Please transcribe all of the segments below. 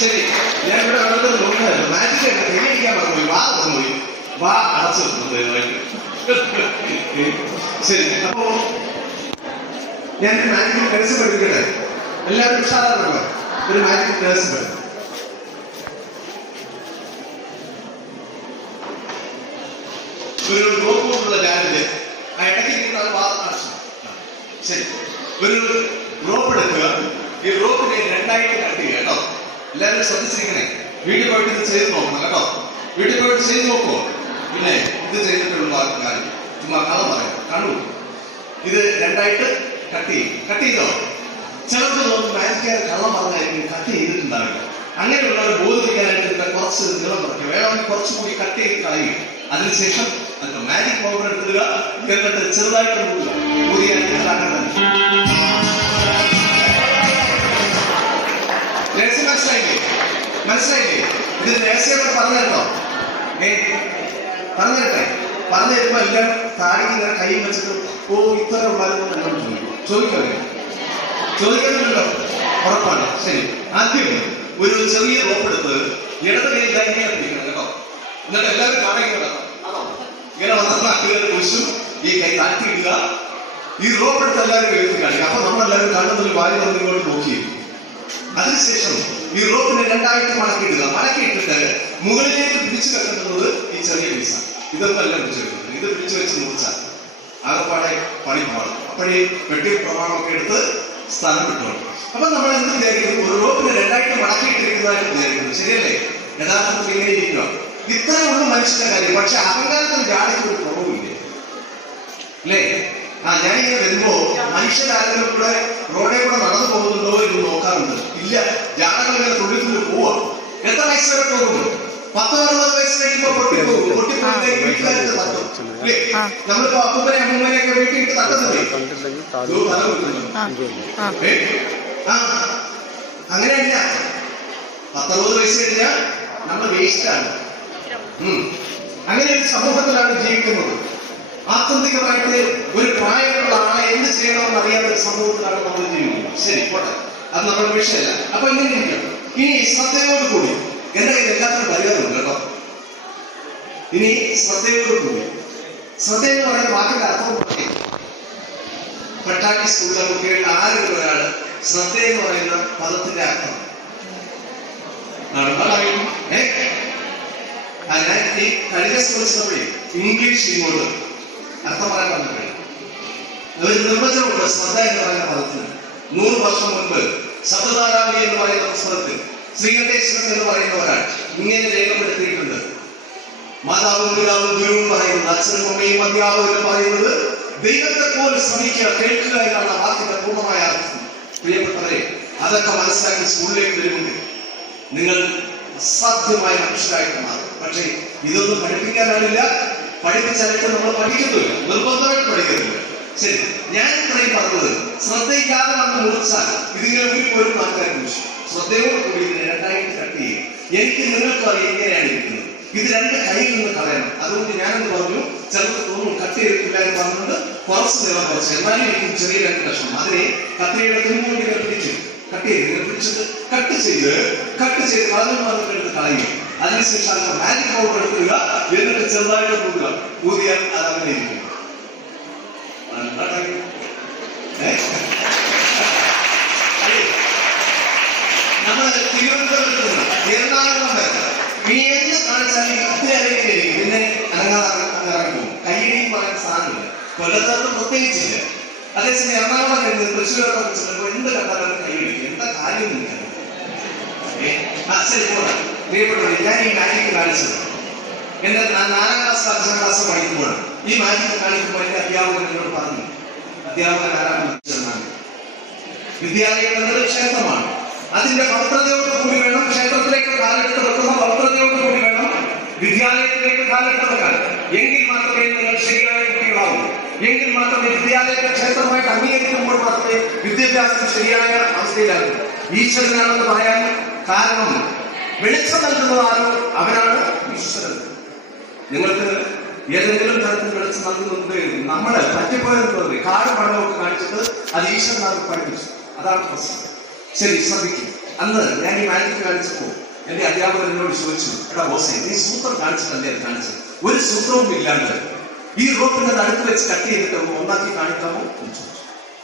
ശരി. ഞാൻ ഇവിടെ വന്നത് നോക്കുന്നത് മാജിക് ആയിട്ട് തെളിയിക്കാൻ പറഞ്ഞു വാ പോയി. വാ അടച്ചു ശരി അപ്പോ ഞാൻ മാജിക് കേസ് പഠിപ്പിക്കട്ടെ? എല്ലാവരും സാധാരണ ഒരു മാജിക് കേസ് പഠിക്കും ഒരു റോപ്പുള്ള ജാലിൽ ആ ഇടയ്ക്ക് ഇരിക്കുന്ന ആൾ വാ അടച്ചു. ശരി. ഒരു റോപ്പ് എടുക്കുക. ഈ റോപ്പിനെ രണ്ടായിട്ട് കട്ട് ചെയ്യുക കേട്ടോ? എല്ലാവരും ശ്രദ്ധിച്ചിരിക്കണേ. വീട്ടിൽ പോയിട്ട് ഇത് ചെയ്ത് നോക്കണം കേട്ടോ. വീട്ടിൽ പോയിട്ട് ചെയ്ത് നോക്കുമോ പിന്നെ ഇത് ചെയ്തിട്ടുള്ള കാര്യം ചുമ്മാ കഥ പറയാം. കണ്ടു? ഇത് രണ്ടായിട്ട് കട്ട് ചെയ്യും. കട്ട് ചെയ്തോ? ചിലർക്ക് തോന്നും മാജിക്കാർ കള്ളം പറഞ്ഞായിരിക്കും കട്ട് ചെയ്തിട്ടുണ്ടാവില്ല. അങ്ങനെയുള്ളവരെ ബോധിപ്പിക്കാനായിട്ട് ഇതിന്റെ കുറച്ച് നീളം കുറയ്ക്കുക. വേണമെങ്കിൽ കുറച്ചുകൂടി കട്ട് ചെയ്ത് കളയും അതിനുശേഷം അതിന്റെ മാജിക് പൗഡർ എടുത്തിടുക. എന്നിട്ട് ചെറുതായിട്ട് മൂടുക ഊതിയായിട്ട് മനസ്സിലായില്ലേ? ഇത് രഹസ്യം പറഞ്ഞു തരണോ ഏ പറഞ്ഞു തരട്ടെ പറഞ്ഞു തരുമ്പോ എല്ലാം താഴേക്ക് ഇങ്ങനെ കൈ വെച്ചിട്ട് ഓ ഇത്ര ഉണ്ടായിരുന്നു എന്നോട് ചോദിക്കും. ചോദിക്കുന്നുണ്ടല്ലോ ഉറപ്പാണ്. ശരി. ആദ്യം ഒരു ചെറിയ റോപ്പ് എടുത്ത് ഇടത് കൈ ഇങ്ങനെ പിടിക്കണം കേട്ടോ. എന്നിട്ട് എല്ലാവരും കാണിക്കണം ഇങ്ങനെ വന്ന ഇങ്ങനെ കുരിശും ഈ കൈ താഴ്ത്തിയിടുക ഈ റോപ്പ് എടുത്ത് എല്ലാവരും എഴുതി കാണിക്കുക. അപ്പൊ നമ്മളെല്ലാവരും കണ്ടെന്നൊരു വാരി വന്നിങ്ങോട്ട് നോക്കിയിരിക്കും. അതിനുശേഷം ഈ രണ്ടായിട്ട് മടക്കിയിടുക. മടക്കിയിട്ടിട്ട് മുകളിലേക്ക് പിടിച്ചു കെട്ടുന്നത് ഈ ചെറിയ പീസ ഇതൊന്നല്ല പിടിച്ചു വെക്കുന്നത് ഇത് പിടിച്ചു വെച്ച് മുറിച്ചാൽ ആകപ്പാടെ പണി പാടും അപ്പോഴേ വെട്ടി പ്രമാണമൊക്കെ എടുത്ത് സ്ഥലം വിട്ടോളും അപ്പൊ നമ്മൾ എന്ത് വിചാരിക്കുന്നു? ഒരു രണ്ടായിട്ട് മടക്കിയിട്ടിരിക്കുന്നതായിട്ട് വിചാരിക്കുന്നു. ശരിയല്ലേ? യഥാർത്ഥത്തിൽ ഇങ്ങനെ ഇരിക്കുക. ഇത്രയുള്ള മനുഷ്യന്റെ കാര്യം. പക്ഷെ അഹങ്കാരത്തിന് ജാടിക്ക് ഒരു കുറവില്ലേ അല്ലേ? ആ ഞാനിങ്ങനെ വരുമ്പോ മനുഷ്യരാരെങ്കിലും കൂടെ റോഡിൽ കൂടെ നടന്നു പോകുന്നുണ്ടോ എന്ന് നോക്കാറുണ്ട്. ഇല്ല ജാടകൾ ഇങ്ങനെ തുള്ളി പോവാ. എത്ര വയസ്സ് വരെ പോകുന്നു പത്ത് അറുപത് വയസ്സ് കഴിയുമ്പോ പൊട്ടിപ്പോകും പൊട്ടിപ്പോയിട്ട് വീട്ടുകാർക്ക് തട്ടും. നമ്മളിപ്പോ അപ്പൂപ്പനെ അമ്മൂമ്മനെയൊക്കെ വീട്ടിൽ തട്ടുന്നില്ലേ? ആ അങ്ങനെയല്ല. പത്തറുപത് വയസ്സ് കഴിഞ്ഞാൽ നമ്മൾ വേസ്റ്റാണ്. അങ്ങനെ ഒരു സമൂഹത്തിലാണ് ജീവിക്കുന്നത്. ആത്യന്തികമായിട്ട് ഒരു പ്രായമുള്ള ആളെ എന്ത് ചെയ്യണമെന്ന് അറിയാത്ത ഒരു സമൂഹത്തിലാണ് നമ്മൾ ജീവിക്കുന്നത് ശരി പോട്ടെ. അത് നമ്മുടെ വിഷയമല്ല. അപ്പൊ ഇങ്ങനെ ഇരിക്കണം ഇനി ശ്രദ്ധയോട് കൂടി എന്റെ കയ്യിൽ എല്ലാത്തിനും പരിഹാരമുണ്ട് കേട്ടോ. ഇനി ശ്രദ്ധയോട് കൂടി. ശ്രദ്ധ എന്ന് പറയുന്ന വാക്കിന്റെ അർത്ഥം പറയും. പെട്ടാക്കി സ്കൂളിലെ കുട്ടികളിൽ ആരെങ്കിലും ഒരാൾ ശ്രദ്ധ എന്ന് പറയുന്ന പദത്തിന്റെ അർത്ഥം. നടന്നാലും ഞാൻ ഈ കഴിഞ്ഞ ഇംഗ്ലീഷ് ഇങ്ങോട്ട്. അർത്ഥം പറയാൻ പറഞ്ഞപ്പോഴേ ഒരു നിർവചനമുണ്ട് ശ്രദ്ധ എന്ന് പറയുന്ന പദത്തിന്. നൂറ് വർഷം മുൻപ് ശബ്ദതാരാവി എന്ന് പറയുന്ന പുസ്തകത്തിൽ ശ്രീകണ്ഠേശ്വരൻ എന്ന് പറയുന്ന ഒരാൾ ഇങ്ങനെ രേഖപ്പെടുത്തിയിട്ടുണ്ട്. മാതാവും പിതാവും ഗുരുവും പറയുന്നത് അച്ഛനും അമ്മയും അധ്യാപകരും പറയുന്നത് ദൈവത്തെ പോലെ ശ്രമിക്കുക കേൾക്കുക എന്നാണ് വാക്കിന്റെ പൂർണമായ അർത്ഥം. പ്രിയപ്പെട്ടവരെ അതൊക്കെ മനസ്സിലാക്കി സ്കൂളിലേക്ക് വരുമെങ്കിൽ നിങ്ങൾ അസാധ്യമായ മനുഷ്യരായിട്ട് മാറും. പക്ഷേ ഇതൊന്നും പഠിപ്പിക്കാനാവില്ല പഠിപ്പിച്ചാലിട്ട് നമ്മൾ പഠിക്കുന്നില്ല. നിർബന്ധമായിട്ട് പഠിക്കുന്നില്ല. ശരി. ഞാൻ ഇത്രയും പറഞ്ഞത് ശ്രദ്ധയില്ലാതെ വന്ന് മുറിച്ചാൽ ഇതിങ്ങനെ പോലും ആൾക്കാർ ചോദിച്ചു ശ്രദ്ധയോട് കൂടി ഇതിനെ രണ്ടായിട്ട് കട്ട് ചെയ്യും. എനിക്ക് നിങ്ങൾക്ക് അറിയാം എങ്ങനെയാണ് ഇരിക്കുന്നത്. ഇത് രണ്ട് കയ്യിൽ നിന്ന് കളയണം. അതുകൊണ്ട് ഞാനെന്ന് പറഞ്ഞു ചെറുത് തോന്നും കട്ട് ചെയ്തിട്ടില്ല എന്ന് പറഞ്ഞുകൊണ്ട് കുറച്ച് നീളം കുറച്ച്. എന്നാലും എനിക്ക് ചെറിയ രണ്ട് കഷ്ണം. അതിനെ കത്രിയുടെ ഇങ്ങനെ പിടിച്ചു. കട്ട് ചെയ്ത് പിടിച്ചിട്ട് കട്ട് ചെയ്ത് കട്ട് ചെയ്ത് കളഞ്ഞു വന്നിട്ട് എടുത്ത് കളയും. അതിനുശേഷം അതിന്റെ മാജിക് പൗഡർ എടുക്കുക എന്നിട്ട് ചെറുതായിട്ട് ഊതുക ഊതിയാൽ അത് അങ്ങനെ ഇരിക്കും? നമ്മൾ തിരുവനന്തപുരത്ത് എറണാകുളം വരെ നീ എന്ത് കാണിച്ചാലും ഇത്തിരി അറിയില്ലായിരിക്കും പിന്നെ അനങ്ങാതെ പോകും. കൈയിടിയും പറയാൻ സാധനമില്ല. കൊല്ലത്തോട്ട് പ്രത്യേകിച്ചില്ല. അതേസമയം എറണാകുളം കഴിഞ്ഞ് തൃശ്ശൂരൊക്കെ ചെല്ലുമ്പോൾ എന്ത് കണ്ടാലും കൈയിടിക്കും എന്താ കാര്യം പ്രിയപ്പെട്ടവരെ ഞാൻ ഈ മാജിക് കാണിച്ചത് എന്നാൽ ഞാൻ നാലാം ക്ലാസ് അഞ്ചാം ക്ലാസ് പഠിക്കുമ്പോൾ ഈ മാജിക് കാണിക്കുമ്പോൾ എന്റെ അധ്യാപകൻ എന്നോട് പറഞ്ഞു അധ്യാപകൻ ആരാണ് വെച്ചാൽ വിദ്യാലയം എന്നത് ക്ഷേത്രമാണ്. അതിന്റെ പവിത്രതയോട് കൂടി വേണം ക്ഷേത്രത്തിലേക്ക് കാലെടുത്ത് വെക്കുന്ന പവിത്രതയോട് കൂടി വേണം വിദ്യാലയത്തിലേക്ക് കാലെടുത്ത് വെക്കാൻ എങ്കിൽ മാത്രമേ നിങ്ങൾ ശരിയായ കുട്ടികളാവൂ. എങ്കിൽ മാത്രമേ വിദ്യാലയ ക്ഷേത്രമായിട്ട് അംഗീകരിക്കുമ്പോൾ മാത്രമേ വിദ്യാഭ്യാസം ശരിയായ അവസ്ഥയിലാകൂ. ഈശ്വരനാണെന്ന് പറയാൻ കാരണം വെളിച്ചം നൽകുന്നത് ആരോ അവനാണ് ഈശ്വരൻ. നിങ്ങൾക്ക് ഏതെങ്കിലും തരത്തിൽ വെളിച്ചം നൽകുന്നുണ്ട് നമ്മൾ പറ്റിപ്പോയെന്ന് തോന്നി കാട് പടമൊക്കെ കാണിച്ചിട്ട് അത് ഈശ്വരനാണ് പഠിപ്പിച്ചു. അതാണ് പ്രശ്നം. ശരി ശ്രദ്ധിക്കും. അന്ന് ഞാൻ ഈ മാജിക് കാണിച്ചപ്പോ എന്റെ അധ്യാപകർ എന്നോട് ചോദിച്ചു എടാ ബോസേ നീ സൂത്രം കാണിച്ചിട്ടല്ലേ കാണിച്ചത്? ഒരു സൂത്രവും ഇല്ലാണ്ട് ഈ റോപ്പിന്റെ നടുക്ക് വെച്ച് കട്ട് ചെയ്തിട്ട് ഒന്ന് ഒന്നാക്കി കാണിക്കാമോ?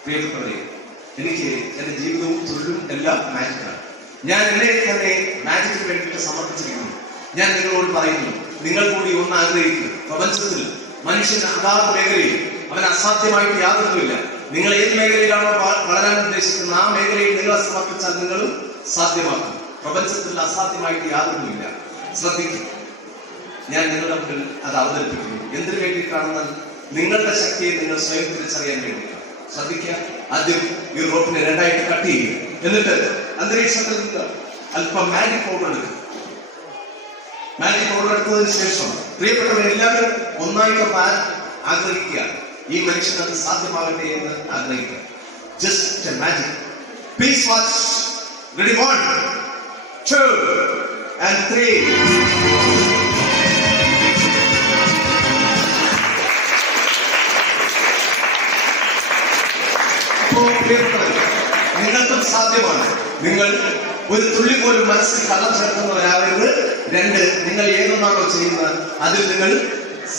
പ്രിയപ്പെട്ടവരെ എനിക്ക് എന്റെ ജീവിതവും തൊഴിലും എല്ലാം മാജിക്കാണ് ഞാൻ എന്നെ തന്നെ മാജിക്കിന് വേണ്ടിയിട്ട് സമർപ്പിച്ചിരിക്കുന്നു. ഞാൻ നിങ്ങളോട് പറയുന്നു നിങ്ങൾ കൂടി ഒന്ന് ആഗ്രഹിക്കുന്നു പ്രപഞ്ചത്തിൽ മനുഷ്യൻ അതാത് മേഖലയിൽ അവൻ അസാധ്യമായിട്ട് യാതൊന്നുമില്ല. നിങ്ങൾ ഏത് മേഖലയിലാണോ വളരാൻ ഉദ്ദേശിക്കുന്നത് ആ മേഖലയിൽ നിങ്ങളെ സമർപ്പിച്ചാൽ നിങ്ങളും സാധ്യമാക്കും. പ്രപഞ്ചത്തിൽ അസാധ്യമായിട്ട് യാതൊന്നുമില്ല. ശ്രദ്ധിക്കും. ഞാൻ നിങ്ങളുടെ മുന്നിൽ അത് അവതരിപ്പിക്കുന്നു. എന്തിനു വേണ്ടിയിട്ടാണെന്ന് നിങ്ങളുടെ ശക്തിയെ നിങ്ങൾ സ്വയം തിരിച്ചറിയാൻ വേണ്ടിയിട്ടാണ്. ശ്രദ്ധിക്കുക. ആദ്യം ഈ റോപ്പിനെ രണ്ടായിട്ട് കട്ട് ചെയ്യുക. എന്നിട്ട് അന്തരീക്ഷത്തിൽ നിന്ന് അല്പം മാജിക് പൗഡർ എടുക്കുക. മാജിക് പൗഡർ എടുത്തതിന് ശേഷം പ്രിയപ്പെട്ടവർ എല്ലാവരും ഒന്നായിട്ട് ഒന്ന് ആഗ്രഹിക്കുക. ഈ മനുഷ്യന് അത് സാധ്യമാകട്ടെ എന്ന് ആഗ്രഹിക്കുക. Just magic please watch ready one two and three നിങ്ങൾക്കും സാധ്യമാണ്. നിങ്ങൾ ഒരു തുള്ളി പോലും മനസ്സിൽ കള്ളം ചേർക്കുന്നവരാകരുത് രണ്ട് നിങ്ങൾ ഏതൊന്നാണോ ചെയ്യുന്നത് അതിൽ നിങ്ങൾ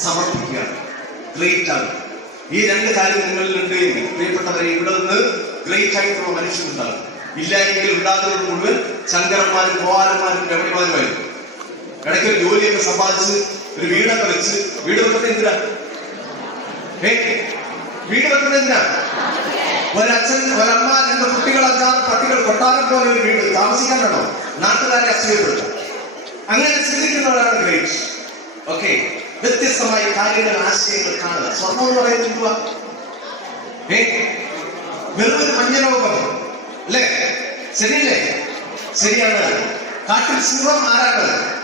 സമർപ്പിക്കുക ഗ്രേറ്റ് ആണ്. ഈ രണ്ട് കാര്യം എങ്കിൽ പ്രിയപ്പെട്ടവരെ ഇവിടെ നിന്ന് ഗ്രേറ്റ് ആയിട്ടുള്ള മനുഷ്യരുണ്ടാകും. ഇല്ല എങ്കിൽ ഉണ്ടാകുന്നത് മുഴുവൻ ശങ്കരന്മാരും ഗോപാലന്മാരും രമണിമാരുമായി ഇടയ്ക്ക് ജോലിയൊക്കെ സമ്പാദിച്ച് ഒരു വീടൊക്കെ വെച്ച് വീട് വെക്കുന്നത് എന്തിനാ? വീട് വെക്കുന്നത് എന്തിനാ? ഒരച്ഛൻ ഒരമ്മ രണ്ട് കുട്ടികൾ അഞ്ചാറ് പട്ടികൾ കൊട്ടാരം പോലെ ഒരു വീട് താമസിക്കാൻ വേണോ? നാട്ടുകാരെ അസൂയപ്പെടുത്തും. അങ്ങനെ ചിന്തിക്കുന്നവരാണ് ഗ്രേറ്റ് ഓക്കെ വ്യത്യസ്തമായ കാര്യങ്ങൾ ആശയങ്ങൾ കാണുക. സ്വർണം എന്ന് പറയുന്നത് എന്തുവാ? ഏ? വെറും ഒരു മഞ്ഞലോകം. അല്ലേ? ശരിയല്ലേ? ശരിയാണ്. കാട്ടിൽ സിംഹം ആരാണ്?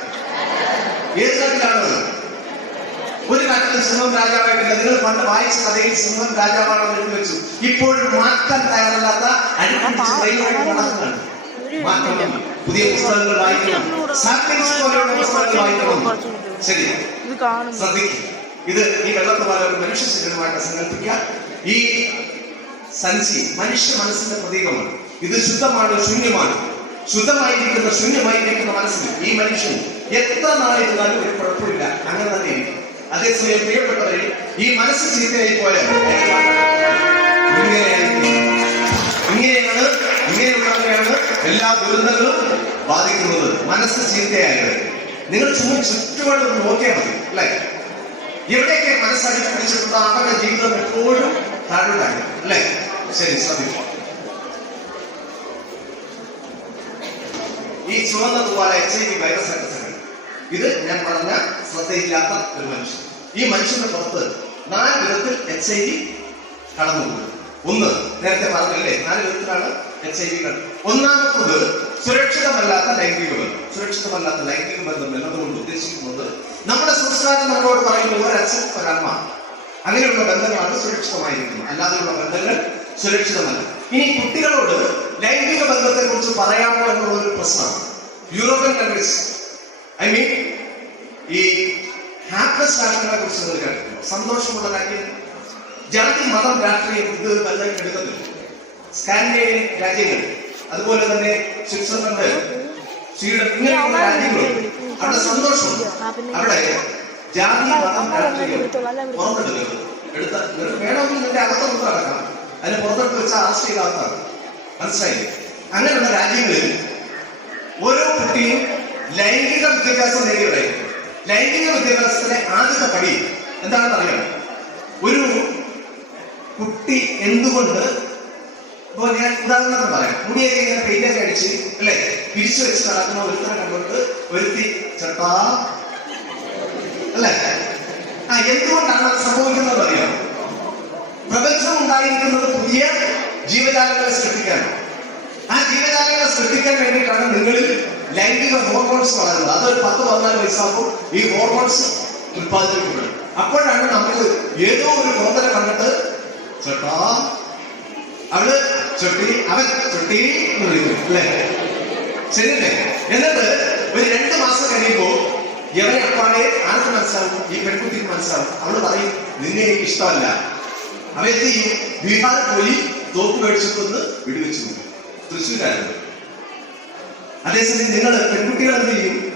ഏത് കാട്ടിലാണ് കാട്ടിൽ സിംഹം രാജാവായിട്ടില്ല നിങ്ങൾ പണ്ട് വായിച്ച കഥയിൽ സിംഹം രാജാവാണെന്ന് എഴുതി വെച്ചു. ഇപ്പോഴും മാറ്റാൻ തയ്യാറല്ലാത്ത അടിപ്പിടിച്ച് കൈമായിട്ട് നടക്കുകയാണ് മാറ്റണം പുതിയ പുസ്തകങ്ങൾ വായിക്കണം. സാപ്പിങ്സ് പോലെയുള്ള പുസ്തകങ്ങൾ വായിക്കണം. ശരി. ശ്രദ്ധിക്കും. ഇത് ഈ വെള്ളത്തെ പോലെ ഒരു മനുഷ്യ ശരീരമായിട്ട് സങ്കല്പിക്കുക ഈ സഞ്ചി മനുഷ്യ മനസ്സിന്റെ പ്രതീകമാണ്. ഇത് ശുദ്ധമാണ് ശൂന്യമാണ്? ശുദ്ധമായിരിക്കുന്ന ശൂന്യമായിരിക്കുന്ന മനസ്സിൽ ഈ മനുഷ്യൻ എത്ര നാളിരുന്നാലും ഒരു കുഴപ്പമില്ല. അങ്ങനെ തന്നെ ഇരിക്കും അതേസമയം പ്രിയപ്പെട്ടവരെ ഈ മനസ്സ് ചീത്തയായി പോലെ ഇങ്ങനെയാണ്. എല്ലാ ദുരന്തങ്ങളും ബാധിക്കുന്നത്. മനസ്സ് ചീത്തയായത് നിങ്ങൾ ചുറ്റുപാട് നോക്കിയാൽ മതി അല്ലേ? എവിടെയൊക്കെ മനസ്സടിച്ച് പിടിച്ചിട്ടുണ്ടോ അവരുടെ ജീവിതം എപ്പോഴും താഴോട്ടാണ് അല്ലേ? ശരി ശ്രദ്ധിക്കും ഈ ചുവന്ന തുവാല എച്ച് ഐ വി വൈറസ് ഇത് ഞാൻ പറഞ്ഞ ശ്രദ്ധയില്ലാത്ത ഒരു മനുഷ്യൻ. ഈ മനുഷ്യന്റെ പുറത്ത് നാല് വിധത്തിൽ എച്ച് ഐ വി കടന്നുപോകുന്നത് ഒന്ന് നേരത്തെ പറഞ്ഞല്ലേ നാല് വിധത്തിലാണ് എച്ച് ഐ വി ഒന്നാമത്തത് സുരക്ഷിതമല്ലാത്ത ലൈംഗിക ബന്ധം സുരക്ഷിതമല്ലാത്ത ലൈംഗിക ബന്ധം എന്നതുകൊണ്ട് ഉദ്ദേശിക്കുന്നത് നമ്മുടെ സംസ്കാരം നമ്മളോട് പറയുന്നത് ഒരച്ഛൻ ഒരമ്മ അങ്ങനെയുള്ള ബന്ധങ്ങളാണ് സുരക്ഷിതമായിരിക്കുന്നത്. അല്ലാതെയുള്ള ബന്ധങ്ങൾ സുരക്ഷിതമല്ല. ഇനി കുട്ടികളോട് ലൈംഗിക ബന്ധത്തെ കുറിച്ച് പറയാമോ എന്നുള്ള ഒരു പ്രശ്നമാണ്. യൂറോപ്യൻ കൺട്രീസ് ഐ മീൻ രാഷ്ട്രങ്ങളെ കുറിച്ച് നിങ്ങൾ കേട്ടിട്ടുണ്ടോ സന്തോഷമുള്ള കാര്യം ജാതി മതം രാഷ്ട്രീയം ഇത് വലുതായി എടുക്കുന്നില്ല സ്കാൻഡിനേവിയൻ രാജ്യങ്ങൾ അതുപോലെ തന്നെ സ്വിറ്റ്സർലൻഡ് സ്വീഡൻ ഇങ്ങനെയുള്ള രാജ്യങ്ങളുണ്ട് അവിടെ സന്തോഷം അവിടെ ജാതി മതം രാഷ്ട്രീയം പുറത്തെടുക്കുന്നത് എടുത്ത വേണമെങ്കിൽ നിന്റെ അകത്തൊന്നും നടക്കാം അതിന് പുറത്തെടുത്ത് വെച്ച അറസ്റ്റ് ചെയ്ത അകത്താണ് മനസ്സിലായില്ലേ അങ്ങനെയുള്ള രാജ്യങ്ങളിൽ ഓരോ കുട്ടിയും ലൈംഗിക വിദ്യാഭ്യാസം നേടിയവരായിരിക്കും ലൈംഗിക വിദ്യാഭ്യാസത്തിലെ ആദ്യത്തെ പടി എന്താണെന്ന് അറിയാം ഒരു കുട്ടി എന്തുകൊണ്ട് ഇപ്പൊ ഞാൻ ഉദാഹരണത്തിന് പറയാം. മുടിയൊക്കെ ഇങ്ങനെ പെയിന്റൊക്കെ അടിച്ച് അല്ലെ? പിരിച്ചു വെച്ച് നടക്കുന്ന ഒരുത്തനെ കണ്ടുകൊണ്ട് ഒരുത്തി ചേട്ടാ അല്ലെ? ആ എന്തുകൊണ്ടാണ് അത് സംഭവിക്കുന്നത് അറിയാം. പ്രപഞ്ചം ഉണ്ടായിരിക്കുന്നത് പുതിയ ജീവജാലങ്ങളെ സൃഷ്ടിക്കാനാണ് ആ ജീവജാലങ്ങളെ സൃഷ്ടിക്കാൻ വേണ്ടിയിട്ടാണ് നിങ്ങളിൽ ലൈംഗിക ഹോർമോൺസ് വളരുന്നത്. അതൊരു പത്ത് പതിനാല് വയസ്സാകുമ്പോൾ ഈ ഹോർമോൺസ് ഉത്പാദിപ്പിക്കുന്നത് അപ്പോഴാണ് നമുക്ക് ഏതോ ഒരു ഗോതര കണ്ടിട്ട് ചേട്ടാ അവൾ ചൊട്ടി അവൻ ചൊട്ടി എന്ന് വിളിക്കും അല്ലേ? ശരിയല്ലേ? എന്നിട്ട് ഒരു രണ്ട് മാസം കഴിയുമ്പോ ഇവനെ അപ്പാടെ ആർക്ക് മനസ്സിലാവും? ഈ പെൺകുട്ടിക്ക് മനസ്സിലാവും. അവൾ പറയും നിന്നെ എനിക്ക് ഇഷ്ടമല്ല. അവൻ എന്ത് ചെയ്യും? ബീഹാർ പോയി തോക്ക് മേടിച്ചിട്ടൊന്ന് വെടിവെച്ചു. തൃശ്ശൂരായിരുന്നു. അതേസമയം നിങ്ങൾ പെൺകുട്ടികൾ എന്ത് ചെയ്യും?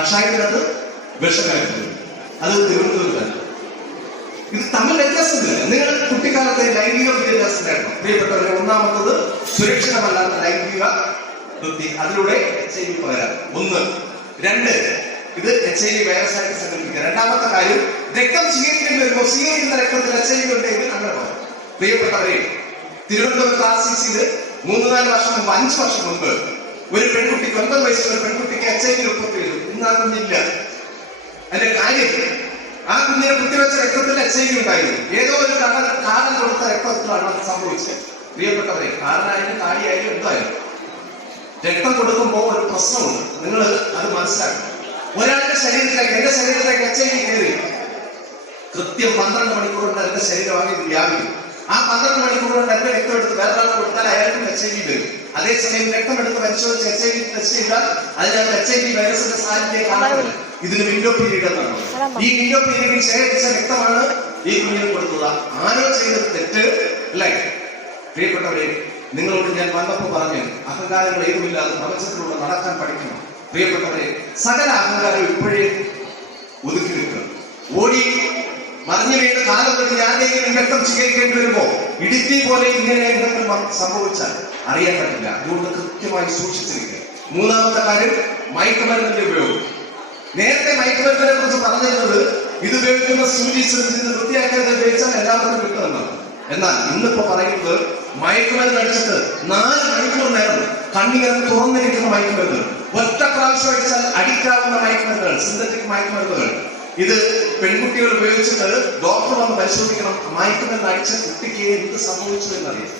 കഷായത്തിനകത്ത് വിഷം അത് തിരുവനന്തപുരത്തല്ല ഇത് തമ്മിൽ വ്യത്യാസമില്ല. നിങ്ങൾ കുട്ടിക്കാലത്തെ ലൈംഗിക വിദ്യാഭ്യാസം നേടണം പ്രിയപ്പെട്ടവരെ ഒന്നാമത്തത് സുരക്ഷിതമല്ലാത്ത ലൈംഗിക വൃത്തി അതിലൂടെ എച്ച് ഐ വി പകരാം. ഒന്ന്. രണ്ട്. ഇത് എച്ച് ഐ വി വൈറസ് ആയിട്ട് സംഘടിപ്പിക്കുക. രണ്ടാമത്തെ കാര്യം രക്തം സ്വീകരിക്കേണ്ടി വരുമ്പോൾ സ്വീകരിക്കുന്ന രക്തത്തിൽ എച്ച് ഐ വി ഉണ്ടെങ്കിൽ അങ്ങനെ പറയാം. പ്രിയപ്പെട്ടവരെ തിരുവനന്തപുരത്ത് ആർ സി സിയിൽ മൂന്ന് നാല് വർഷം മുമ്പ് അഞ്ച് വർഷം മുമ്പ് ഒരു പെൺകുട്ടിക്ക് ഒൻപത് വയസ്സുള്ള പെൺകുട്ടിക്ക് എച്ച് ചെയ്തു. കുഞ്ഞില്ല അതിന്റെ കാര്യം ആ കുഞ്ഞിനെ കുത്തിവെച്ച രക്തത്തിൽ വി ഉണ്ടായിരുന്നു. ഏതോ ഒരു കടൽ കാരണം കൊടുത്ത രക്തത്തിലാണ് അത് സംഭവിച്ചത്. പ്രിയപ്പെട്ടവരെ കാരണമായാലും കാടിയായാലും എന്തായാലും രക്തം കൊടുക്കുമ്പോൾ ഒരു പ്രശ്നമുണ്ട്. നിങ്ങൾ അത് മനസ്സിലാക്കണം. ഒരാളുടെ ശരീരത്തിലേക്ക് എന്റെ ശരീരത്തിലേക്ക് എച്ച് കയറി. കൃത്യം പന്ത്രണ്ട് മണിക്കൂർ കൊണ്ട് എന്റെ ശരീരമാകെ വ്യാപിക്കും. ആ പന്ത്രണ്ട് മണിക്കൂർ തന്നെ രക്തം എടുത്ത് വേറൊരാൾ കൊടുത്താൽ അയാൾക്കും എച്ച് ഐ വി വരും. അതേസമയം രക്തം എടുത്ത് പരിശോധിച്ച് എച്ച് ഐ വി ടെസ്റ്റ് ചെയ്താൽ അതിനകത്ത് എച്ച് ഐ വി വൈറസിന്റെ സാന്നിധ്യം കാണുന്നില്ല ഇതിന് വിൻഡോ പീരീഡ് എന്നാണ് ഈ വിൻഡോ പീരീഡിൽ ശേഖരിച്ച രക്തമാണ് ഈ കുഞ്ഞിന് കൊടുത്തത്. ആരോ ചെയ്ത തെറ്റ് അല്ലേ? പ്രിയപ്പെട്ടവരെ നിങ്ങളോട് ഞാൻ വന്നപ്പോൾ പറഞ്ഞു അഹങ്കാരങ്ങൾ ഏതുമില്ലാതെ പ്രപഞ്ചത്തിലൂടെ നടക്കാൻ പഠിക്കണം പ്രിയപ്പെട്ടവരെ സകല അഹങ്കാരം ഇപ്പോഴേ ഒതുക്കി നിൽക്കുക. ഓടി മറിഞ്ഞു വീണ് കാലം ഞാൻ ആരെങ്കിലും രക്തം സ്വീകരിക്കേണ്ടി വരുമ്പോ ഇടുത്തി പോലെ ഇങ്ങനെ എന്തെങ്കിലും സംഭവിച്ചാൽ അറിയാൻ പറ്റില്ല. അതുകൊണ്ട് കൃത്യമായി സൂക്ഷിച്ചിരിക്കുക. മൂന്നാമത്തെ കാര്യം മയക്കുമരുന്നിന്റെ ഉപയോഗം. നേരത്തെ മയക്കുമരുന്നിനെ കുറിച്ച് പറഞ്ഞിരുന്നത് ഇത് ഉപയോഗിക്കുന്ന സൂചി വൃത്തിയാക്കാതെ ഉപയോഗിച്ചാൽ എല്ലാവർക്കും കിട്ടുമെന്നാണ് എന്നാൽ ഇന്നിപ്പോ പറയുന്നത് മയക്കുമരുന്ന് അടിച്ചിട്ട് നാല് മണിക്കൂർ നേരം കണ്ണിങ്ങനെ തുറന്നിരിക്കുന്ന മയക്കുമരുന്നുകൾ ഒറ്റ പ്രാവശ്യം അടിച്ചാൽ അടിക്കാവുന്ന മയക്കുമരുന്നുകൾ സിന്തറ്റിക് മയക്കുമരുന്നുകൾ. ഇത് പെൺകുട്ടികൾ ഉപയോഗിച്ചിട്ട് ഡോക്ടർ വന്ന് പരിശോധിക്കണം. മയക്കുമരുന്ന് അടിച്ച കുട്ടിക്ക് എന്ത് സംഭവിച്ചു എന്നറിയാം.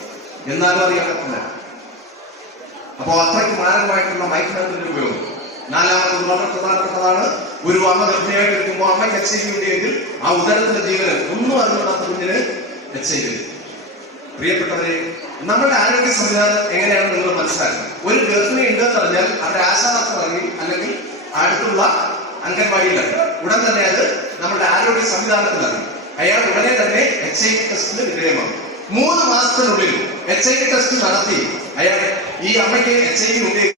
എന്നാലും അറിയാൻ പറ്റില്ല അപ്പോ അത്രയ്ക്ക് മാരകമായിട്ടുള്ള മയക്കുമരുന്നിന്റെ ഉപയോഗം. നാലാമത് വളരെ പ്രധാനപ്പെട്ടതാണ്. ഒരു അമ്മ ഗർഭിണിയായിട്ട് ഇരിക്കുമ്പോൾ അമ്മയ്ക്ക് എച്ച് ഐ വി ഉണ്ടെങ്കിൽ ആ ഉദരത്തിന്റെ ജീവന് ഒന്നും അറിഞ്ഞിടാത്ത കുഞ്ഞിന് എച്ച് ഐ വി പ്രിയപ്പെട്ടവരെ നമ്മുടെ ആരോഗ്യ സംവിധാനം എങ്ങനെയാണ് നിങ്ങൾ മനസ്സിലാക്കുന്നത് ഒരു ഗർഭിണി ഉണ്ടെന്ന് അറിഞ്ഞാൽ അവരുടെ ഇറങ്ങി അല്ലെങ്കിൽ അടുത്തുള്ള അംഗൻവാടിയിലാണ് ഉടൻ തന്നെ അത് നമ്മുടെ ആരോഗ്യ സംവിധാനത്തിലാണ് അയാൾ ഉടനെ തന്നെ എച്ച് ഐ ടെസ്റ്റിന് വിധേയമാണ് മൂന്ന് മാസത്തിനുള്ളിൽ എച്ച് ഐ ടെസ്റ്റ് നടത്തി അയാൾ ഈ അമ്മയ്ക്ക് എച്ച് ഐ